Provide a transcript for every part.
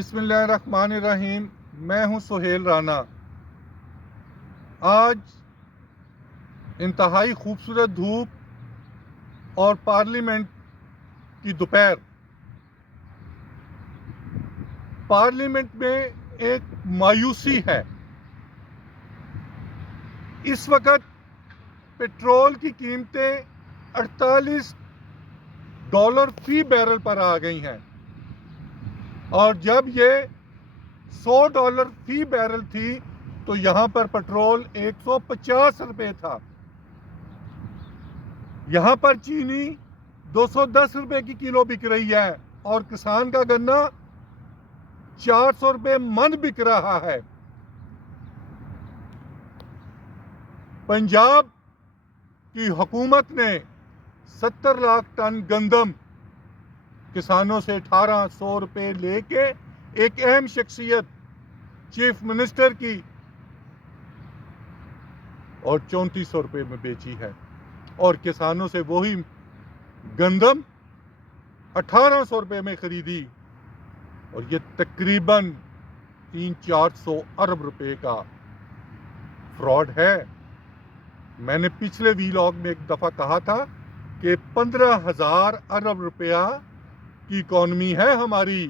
بسم اللہ الرحمن الرحیم. میں ہوں سہیل رانا. آج انتہائی خوبصورت دھوپ اور پارلیمنٹ کی دوپہر. پارلیمنٹ میں ایک مایوسی ہے. اس وقت پیٹرول کی قیمتیں $48 فی بیرل پر آ گئی ہیں، اور جب یہ $100 فی بیرل تھی تو یہاں پر پیٹرول $150 تھا. یہاں پر چینی $210 کی کلو بک رہی ہے، اور کسان کا گنا $400 من بک رہا ہے. پنجاب کی حکومت نے 70 لاکھ ٹن گندم کسانوں سے $1800 لے کے ایک اہم شخصیت چیف منسٹر کی اور $3400 میں بیچی ہے، اور کسانوں سے وہی گندم $1800 میں خریدی، اور یہ تقریباً 300-400 ارب روپے کا فراڈ ہے. میں نے پچھلے ویلاگ میں ایک دفعہ کہا تھا کہ 15,000 ارب روپیہ کی اکانومی ہے ہماری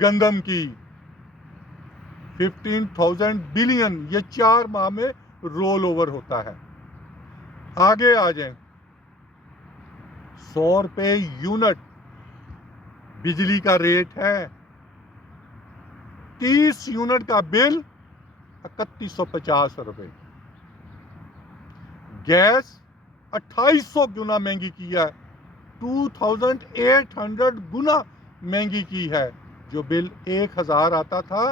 گندم کی. 15,000 بلین یہ 4 ماہ میں رول اوور ہوتا ہے. آگے آ جائیں. $100 یونٹ بجلی کا ریٹ ہے. 30 یونٹ کا بل $3150. گیس 2800 گنا مہنگی کی ہے. 2800 گنا مہنگی کی ہے. جو بل 1000 آتا تھا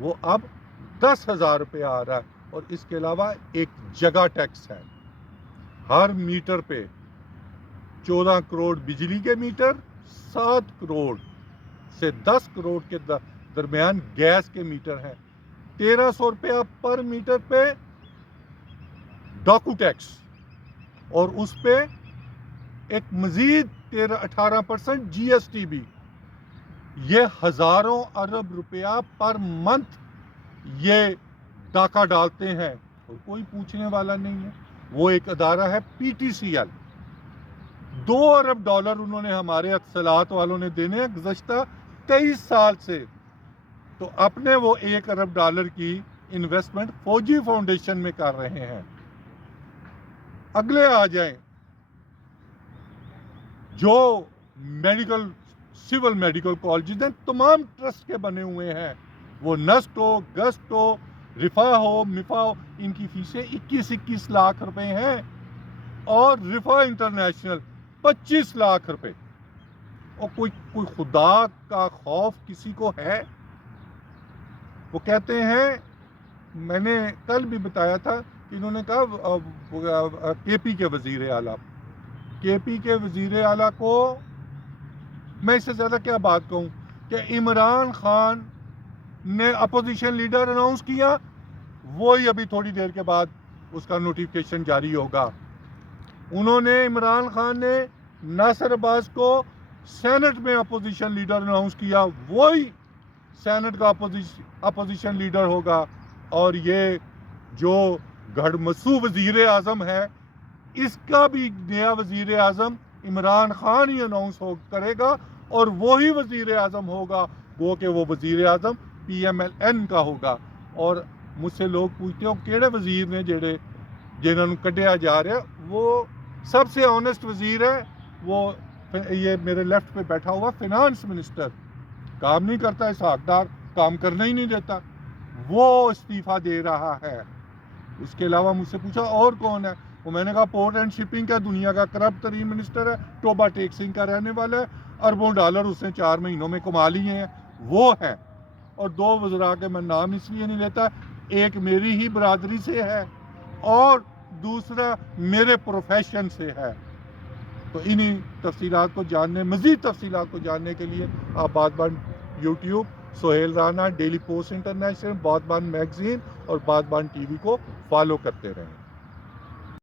وہ اب $10,000 آ رہا ہے. اور اس کے علاوہ ایک جگہ ٹیکس ہے. ہر میٹر پہ 14 کروڑ بجلی کے میٹر، 7 کروڑ سے 10 کروڑ کے درمیان گیس کے میٹر ہیں. $1300 پر میٹر پہ ڈاکو ٹیکس، اور اس پہ ایک مزید 18% GST بھی. یہ ہزاروں ارب روپیہ پر منتھ یہ ڈاکہ ڈالتے ہیں، اور کوئی پوچھنے والا نہیں ہے. وہ ایک ادارہ ہے PTCL. $2 ارب انہوں نے ہمارے اتصالات والوں نے دینے ہیں گزشتہ 23 سال سے. تو اپنے وہ $1 ارب کی انویسٹمنٹ فوجی فاؤنڈیشن میں کر رہے ہیں. اگلے آ جائیں. جو سول میڈیکل کالجز ہیں تمام ٹرسٹ کے بنے ہوئے ہیں. وہ نسٹ ہو، گسٹ ہو، رفا ہو، مفا ہو، ان کی فیسیں 21 لاکھ روپے ہیں. اور رفا انٹرنیشنل 25 لاکھ روپے. اور کوئی خدا کا خوف کسی کو ہے؟ وہ کہتے ہیں، میں نے کل بھی بتایا تھا کہ انہوں نے کہا KP کے وزیر اعلیٰ، KP کے وزیر اعلیٰ کو میں اس سے زیادہ کیا بات کہوں کہ عمران خان نے اپوزیشن لیڈر اناؤنس کیا، وہی ابھی تھوڑی دیر کے بعد اس کا نوٹیفیکیشن جاری ہوگا. انہوں نے عمران خان نے ناصر عباس کو سینٹ میں اپوزیشن لیڈر اناؤنس کیا، وہی سینٹ کا اپوزیشن لیڈر ہوگا. اور یہ جو گھڑمسو وزیر اعظم ہے، اس کا بھی نیا وزیر اعظم عمران خان ہی اناؤنس کرے گا، اور وہی وزیر اعظم ہوگا وہ کہ وہ وزیر اعظم PMLN کا ہوگا. اور مجھ سے لوگ پوچھتے ہو کیڑے وزیر نے جنہوں نے کڈیا جا رہا ہے. وہ سب سے آنیسٹ وزیر ہے. وہ یہ میرے لیفٹ پہ بیٹھا ہوا فینانس منسٹر کام نہیں کرتا، اسحاق ڈار کام کرنا ہی نہیں دیتا، وہ استعفیٰ دے رہا ہے. اس کے علاوہ مجھ سے پوچھا اور کون ہے، وہ میں نے کہا پورٹ اینڈ شپنگ کا دنیا کا کرپٹ ترین منسٹر ہے، ٹوبا ٹیک سنگھ کا رہنے والا ہے. اربوں ڈالر اس نے 4 مہینوں میں کما لیے ہیں، وہ ہے. اور 2 وزراء کے میں نام اس لیے نہیں لیتا، ایک میری ہی برادری سے ہے اور دوسرا میرے پروفیشن سے ہے. تو انہی تفصیلات کو جاننے، مزید تفصیلات کو جاننے کے لیے آپ بات بان YouTube، Sohail Rana, daily post international, بات بان میگزین اور بات بان TV کو فالو کرتے رہیں.